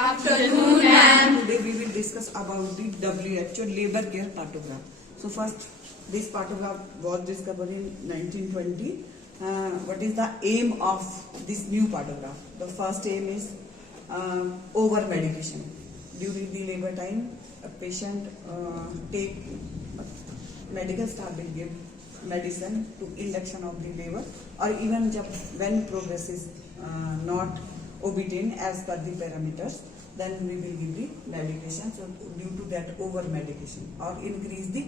afternoon, ma'am. Today we will discuss about the WHO labor care partograph. So first, this partograph was discovered in 1920. What is the aim of this new partograph? The first aim is over medication. During the labor time, a patient take medical staff will give medicine to induction of the labor, or even when progress is not obtained as per the parameters, then we will give the medication. So due to that over medication or increase the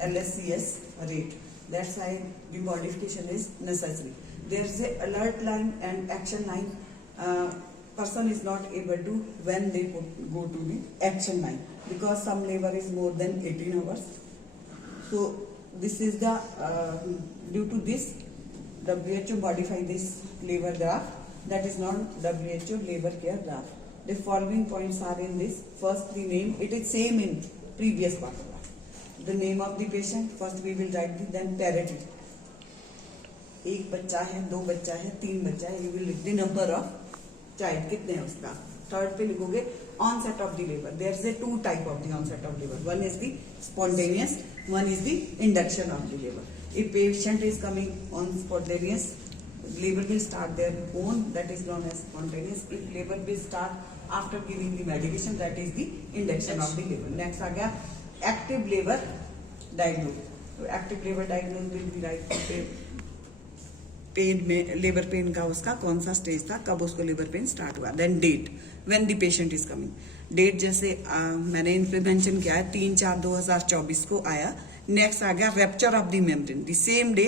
LSCS rate, that's why the modification is necessary. There is a alert line and action line. Person is not able to when they go to the action line because some labor is more than 18 hours. So this is the due to this WHO modify this labor graph, that is not WHO labor care graph. The following points are in this. First, the name, it is same in previous paragraph. The name of the patient, first we will write the then parity. एक बच्चा है, दो बच्चा है, तीन बच्चा है, you will write the number of child, कितने हैं उसका. Third पे लिखोगे onset of the labor. There is a two type of the onset of labor. One is the spontaneous, one is the induction of the labor. If patient is coming on spontaneous, labor will start their own, that is known as spontaneous. If labor will start after giving the medication, that is the induction of the labor. Next आ गया active labor diagnosis. So active labor diagnosis will be like pain में labour pain का उसका कौन सा stage था, कब उसको labour pain start हुआ. Then date when the patient is coming. Date जैसे मैंने इन्फॉर्मेशन किया है 3/4/2024 को आया. नेक्स्ट आ गया rupture of the membrane, the same day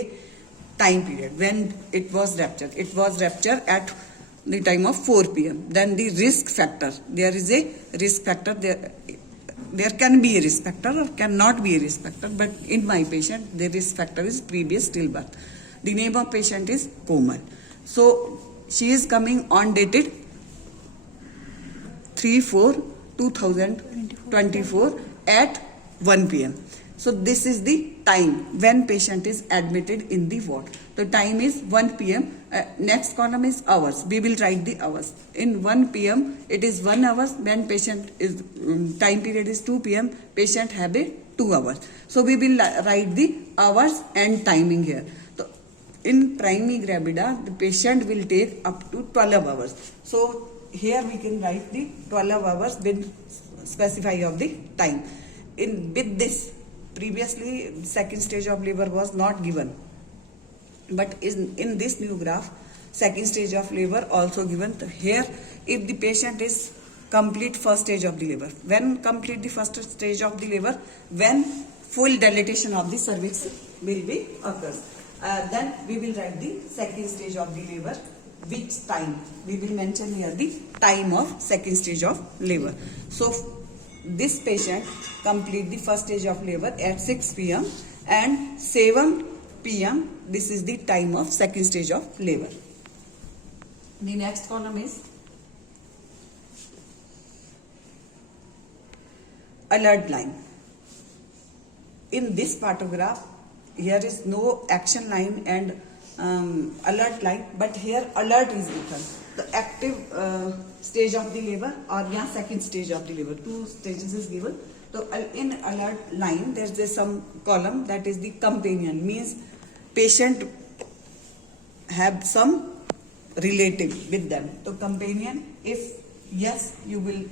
time period when it was rupture at the time of 4 PM. Then the risk factor, there is a risk factor. There can be a risk factor or cannot be a risk factor, but in my patient the risk factor is previous stillbirth. The name of patient is Komal. So she is coming on dated 3/4/2024 at 1 PM. So this is the time when patient is admitted in the ward. The time is 1 PM. Next column is hours. We will write the hours. In 1 PM it is 1 hour. When patient is time period is 2 PM. Patient have a 2 hours. So we will write the hours and timing here. So in primary gravida the patient will take up to 12 hours. So here we can write the 12 hours with specify of the time. With this, previously second stage of labor was not given, but in this new graph second stage of labor also given. Here if the patient is complete first stage of the labor, when complete the first stage of the labor, when full dilatation of the cervix will be occurs, then we will write the second stage of the labor. Which time we will mention here, the time of second stage of labor. So this patient complete the first stage of labor at 6 PM and 7 PM. This is the time of second stage of labor. The next column is alert line. In this partograph, here is no action line and alert line, but here alert is written. The active stage of the labor or यहाँ second stage of the labor, 2 stages is given. So in alert line there is some column that is the companion, means patient have some relative with them. So companion, if yes you will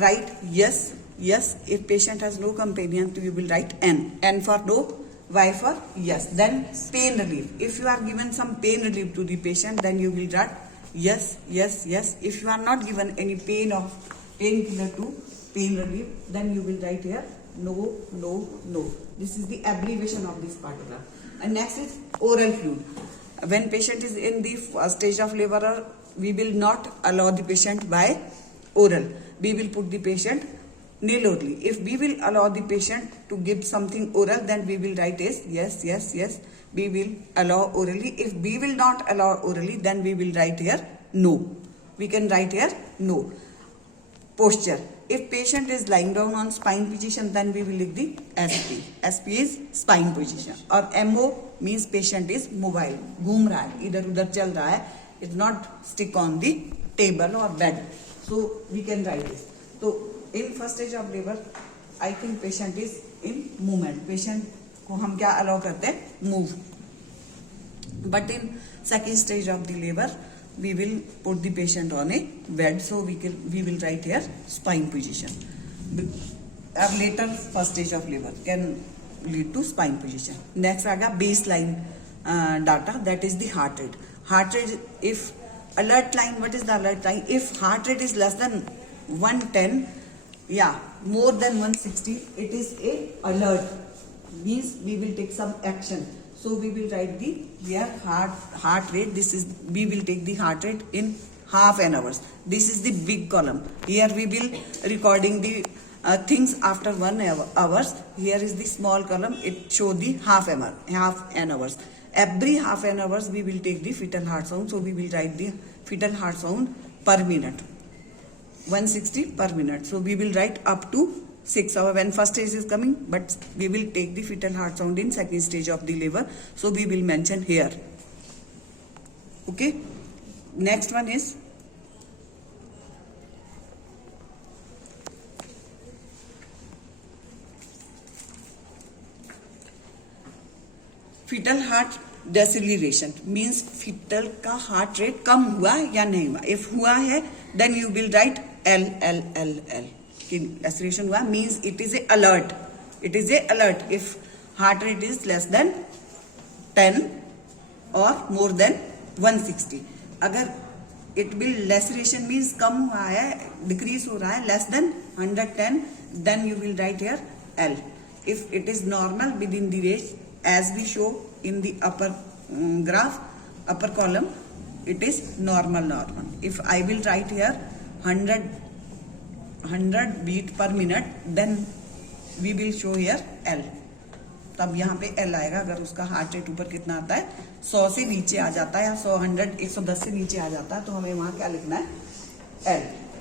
write yes. If patient has no companion, you will write N for no, Y for yes. Then pain relief, if you are given some pain relief to the patient, then you will write yes. If you are not given any painkiller to pain relief, then you will write here no. This is the abbreviation of this paragraph. And next is oral fluid. When patient is in the first stage of labor, we will not allow the patient by oral. We will put the patient nil orally. If we will allow the patient to give something oral, then we will write as yes. We will allow orally. If we will not allow orally, then we will write here no. We can write here no. Posture. If patient is lying down on spine position, then we will write the SP. SP is spine position. Or MO means patient is mobile, घूम रहा है, इधर उधर चल रहा है. It's not stick on the table or bed. So we can write this. So in first stage of labor, I think patient is in movement. Patient को हम क्या allow करते हैं? Move. But in second stage of the labor, we will put the patient on a bed. So we will write here spine position. Later first stage of labor can lead to spine position. Next आएगा baseline data, that is the heart rate. Heart rate, if alert line, what is the alert line? If heart rate is less than 110, more than 160, it is a alert. Means we will take some action. So we will write the here heart rate. This is, we will take the heart rate in half an hour. This is the big column. Here we will recording the things after 1 hour. Here is the small column. It show the half an hour. Every half an hour we will take the fetal heart sound. So we will write the fetal heart sound per minute. 160 per minute. So we will write up to 6 hours when first stage is coming, but we will take the fetal heart sound in second stage of the labor. So we will mention here. Okay. Next one is fetal heart deceleration. Means fetal का heart rate कम हुआ या नहीं हुआ. If हुआ है, then you will write L. Deceleration हुआ means it is a alert. It is a alert if heart rate is less than 10 or more than 160. अगर it will deceleration means कम हुआ है, decrease हो रहा है, less than 110, then you will write here L. If it is normal within the range, as we show in the upper graph, upper column, it is normal. If I will write here 100 beat per minute, then we will show here L. तब यहाँ पे L आएगा अगर उसका heart rate ऊपर कितना आता है, 100 से नीचे आ जाता है या 110 से नीचे आ जाता है, तो हमें वहां क्या लिखना है? L.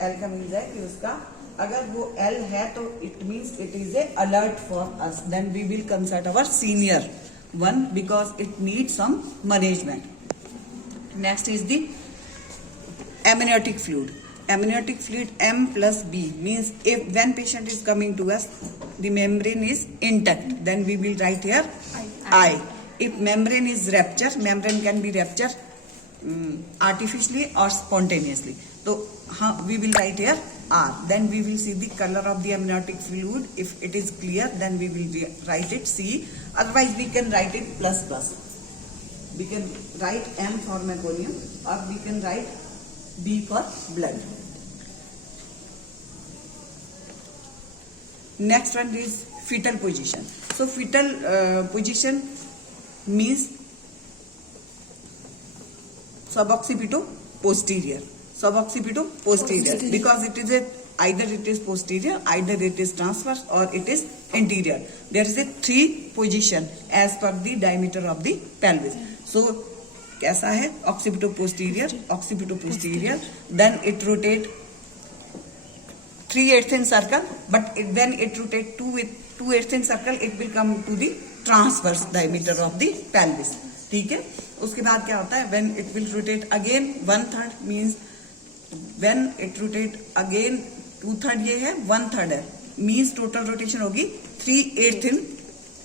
L का मीन्स है कि उसका अगर वो L है तो it means it is a alert for us. Then we will consult our senior one because it needs some management. Next is the amniotic fluid. Amniotic fluid M plus B means if when patient is coming to us, the membrane is intact, then we will write here I. If membrane is ruptured, membrane can be ruptured artificially or spontaneously. So we will write here R. Then we will see the color of the amniotic fluid. If it is clear, then we will write it C. Otherwise, we can write it plus. We can write M for meconium or we can write B for blood. Next one is fetal position. So fetal position means suboccipito posterior. Suboccipito posterior because it is either it is posterior, either it is transverse or it is anterior. There is a 3 position as per the diameter of the pelvis. So कैसा है? Occipito posterior, then it rotate 3/8 in circle, but when it rotate 2/8 in circle, it will come to the transverse diameter of the pelvis. ठीक है? उसके बाद क्या होता है? When it will rotate again 1/3 means when it rotate again 2/3 ये है, 1/3 है, means total rotation होगी 3/8 in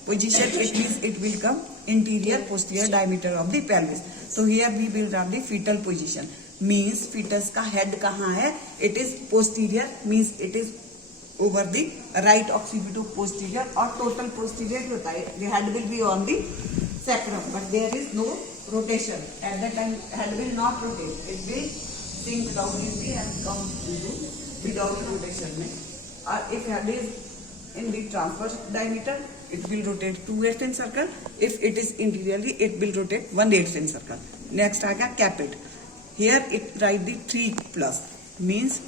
position. It means it will come interior posterior diameter of the pelvis. So here we will have the fetal position. Means fetus का head कहाँ है? It is posterior, means it is over the right occipito posterior or total posterior होता है. The head will be on the sacrum, but there is no rotation. At that time, head will not rotate. It will sink down and come into without rotation में. Or if head is in the transverse diameter, it will rotate 2/8 in circle. If it is interiorly, it will rotate 1/8 in circle. Next आएगा capit. Here it write the 3+ means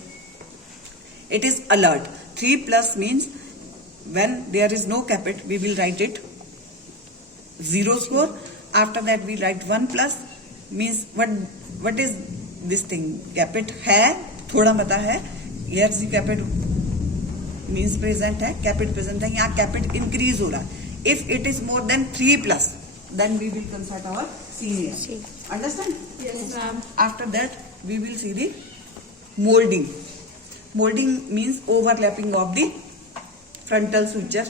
it is alert. 3+ means when there is no capit, we will write it 0 score. After that we write 1+ means what is this thing? Capit है, थोड़ा पता है. Here the capit means present है, capit present है. यहाँ capit increase हो रहा है. If it is more than 3+, then we will consult our senior. Understand? Yes, ma'am. After that, we will see the molding. Molding means overlapping of the frontal suture,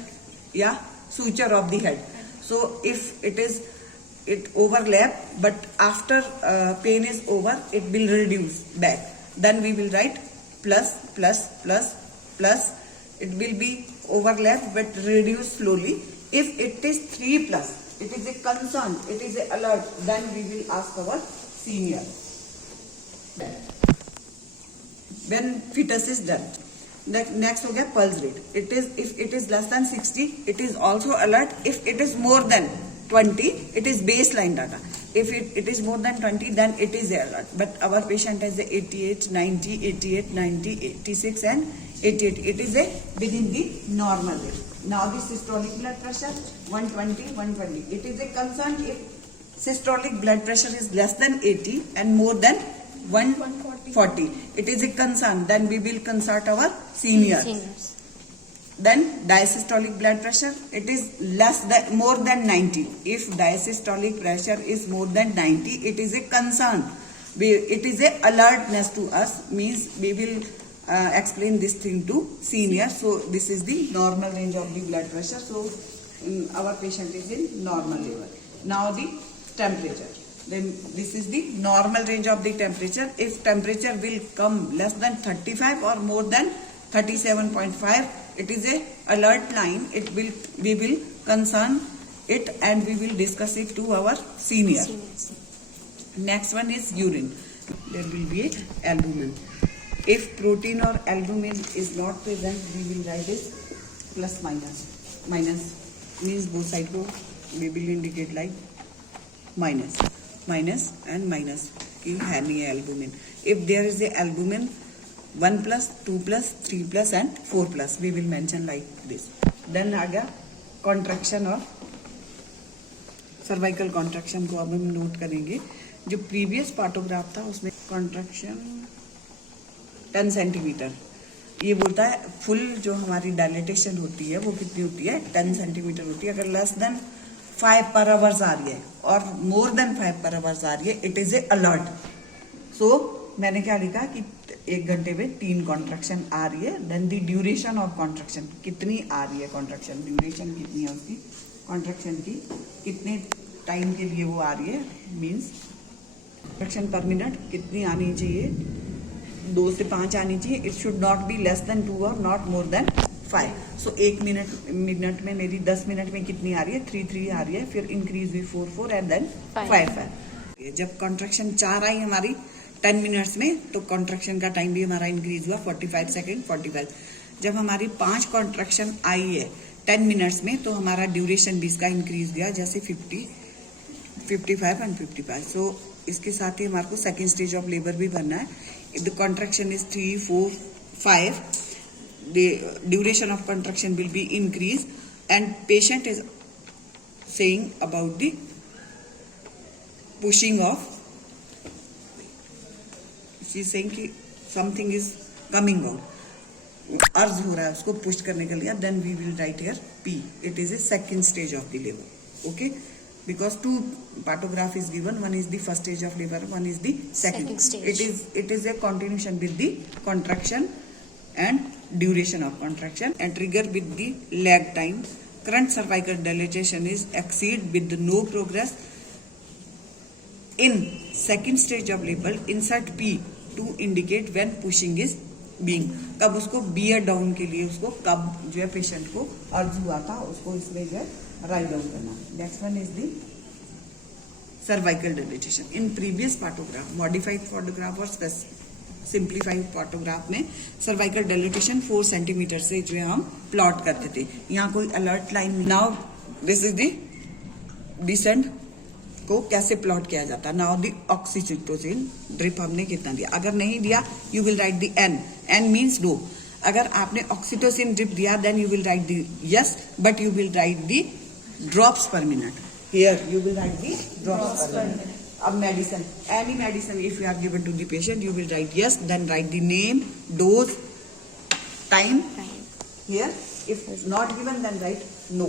yeah, suture of the head. So if it overlap, but after pain is over, it will reduce back. Then we will write plus, plus, plus, plus. It will be overlap but reduce slowly. If it is 3 plus, it is a concern, it is a alert, then we will ask our senior. When fetus is done. Next हो गया pulse rate. If it is less than 60, it is also alert. If it is more than 20, it is baseline data. If it is more than 20, then it is alert. But our patient has 88, 90, 88, 90, 86 and 88. It is within the normal range. Now the systolic blood pressure 120, 120. It is a concern if systolic blood pressure is less than 80 and more than 140. It is a concern. Then we will consult our seniors. Then diastolic blood pressure, it is more than 90. If diastolic pressure is more than 90, it is a concern. It is a alertness to us, means we will explain this thing to senior. So this is the normal range of the blood pressure. So our patient is in normal level. Now the temperature. Then this is the normal range of the temperature. If temperature will come less than 35 or more than 37.5, it is a alert line. We will concern it and we will discuss it to our senior. Next one is urine. There will be a albumin. If protein or albumin is not present, we will write this plus minus. Minus means both sides we will indicate like minus. Minus and minus की है नहीं है albumin. If there is a albumin 1 plus, 2 plus, 3 plus and 4 plus, we will mention like this. Then आ गया contraction और cervical contraction को अब हम note करेंगे. जो previous पार्टोग्राफ था उसमें contraction 10 सेंटीमीटर, ये बोलता है फुल जो हमारी डायलेटेशन होती है वो कितनी होती है 10 सेंटीमीटर होती है. अगर लेस देन 5 per hours आ रही है और मोर देन 5 per hours आ रही है, इट इज ए अलर्ट. सो मैंने क्या लिखा कि 1 घंटे में 3 कॉन्ट्रैक्शन आ रही है. Then the duration of contraction, कितनी आ रही है कॉन्ट्रैक्शन, ड्यूरेशन कितनी है उसकी कॉन्ट्रैक्शन की, कितने टाइम के लिए वो आ रही है, मीन्स कॉन्ट्रैक्शन पर मिनट कितनी आनी चाहिए, 2 से 5 आनी चाहिए. It should not be less than 2 और not more than 5. So 1 minute में मेरी 10 मिनट में कितनी आ रही है, 3 आ रही है. फिर इंक्रीज हुई 4 एंड देन 5. जब कॉन्ट्रैक्शन 4 आई हमारी 10 मिनट्स में, तो कॉन्ट्रैक्शन का टाइम भी हमारा इंक्रीज हुआ 45 सेकेंड 45. जब हमारी 5 कॉन्ट्रैक्शन आई है 10 मिनट्स में, तो हमारा ड्यूरेशन भी इसका इंक्रीज गया, जैसे 50, 55 एंड 55. सो इसके साथ ही हमारे को सेकेंड स्टेज ऑफ लेबर भी बनना है. If the contraction is 3, 4, 5, the duration of contraction will be increased, and patient is saying about the pushing of, she is saying कि something is coming out, अर्ज हो रहा है उसको पुश करने के लिए. then we will write here P. it is a second stage of the labor. okay, because 2 partograph is given, one is the first stage of labor, one is the second stage. It is a continuation with the contraction and duration of contraction, and trigger with the lag time. Current cervical dilatation is exceed with no progress. In second stage of labor, insert P to indicate when pushing is being. कब उसको bear down के लिए उसको कब जो है patient को अर्ज हुआ था उसको इसमें जो है राइट डाउन करना. Next one is the cervical dilatation. In previous partograph, modified partograph और सिंप्लीफाइड पार्टोग्राफ में सर्वाइकल डायलेटेशन 4 सेंटीमीटर से जो है हम प्लॉट करते थे. यहाँ कोई alert line. Now this is the descent को कैसे प्लॉट किया जाता है. नाउ दी ऑक्सीटोसिन ड्रिप हमने कितना दिया, अगर नहीं दिया you will write the N. N means no. अगर आपने ऑक्सीटोसिन ड्रिप दिया then you will write the yes, but you will write the drops per minute. Here you will write the drops per minute. अब medicine, any medicine if you are given to the patient, you will write yes, then write the name, dose, time. Here, if not given, then write no.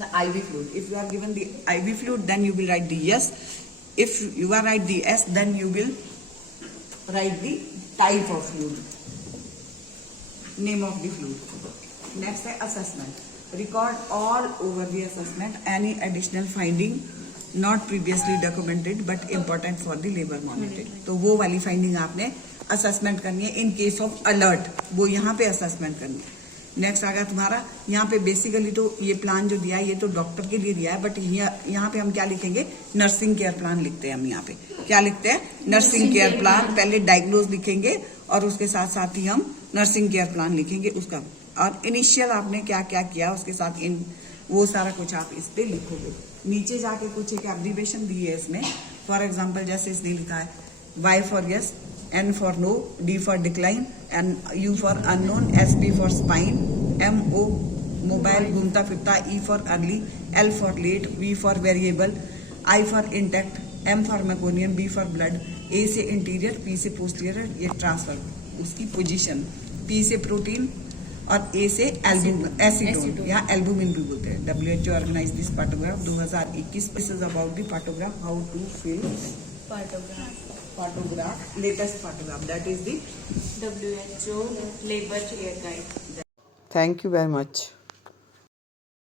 The IV fluid. If you are given the IV fluid, then you will write the yes. If you are write the yes, then you will write the type of fluid. name of the fluid. Next है assessment. Record all over the assessment any additional finding not previously documented but important for the labor monitoring. तो वो वाली finding आपने assessment करनी है in case of alert, वो यहाँ पे assessment करनी है. नेक्स्ट आ गया तुम्हारा यहाँ पे बेसिकली तो ये प्लान जो दिया है ये तो डॉक्टर के लिए दिया है, बट यहाँ पे हम क्या लिखेंगे, नर्सिंग केयर प्लान लिखते हैं हम. यहाँ पे क्या लिखते हैं, नर्सिंग केयर प्लान. पहले डायग्नोज लिखेंगे और उसके साथ साथ ही हम नर्सिंग केयर प्लान लिखेंगे उसका. और इनिशियल आपने क्या क्या किया उसके साथ इन वो सारा कुछ आप इस पे लिखोगे. नीचे जाके कुछ एक एब्रीवेशन दी है इसमें. फॉर एग्जाम्पल जैसे इसने लिखा है Y for yes, N for no, D for decline, and U for unknown, SP for spine, MO mobile घूमता फिरता, E for early, L for late, V for variable, I for intact, M for meconium, B for blood, A से anterior, P से posterior, ये transverse उसकी position, P से protein और A से acetone या एल्बुमिन भी बोलते हैं. WHO organise this partograph 2021. This is about the partograph, how to fill partograph, latest partograph, that is the WHO labor care guide. Thank you very much.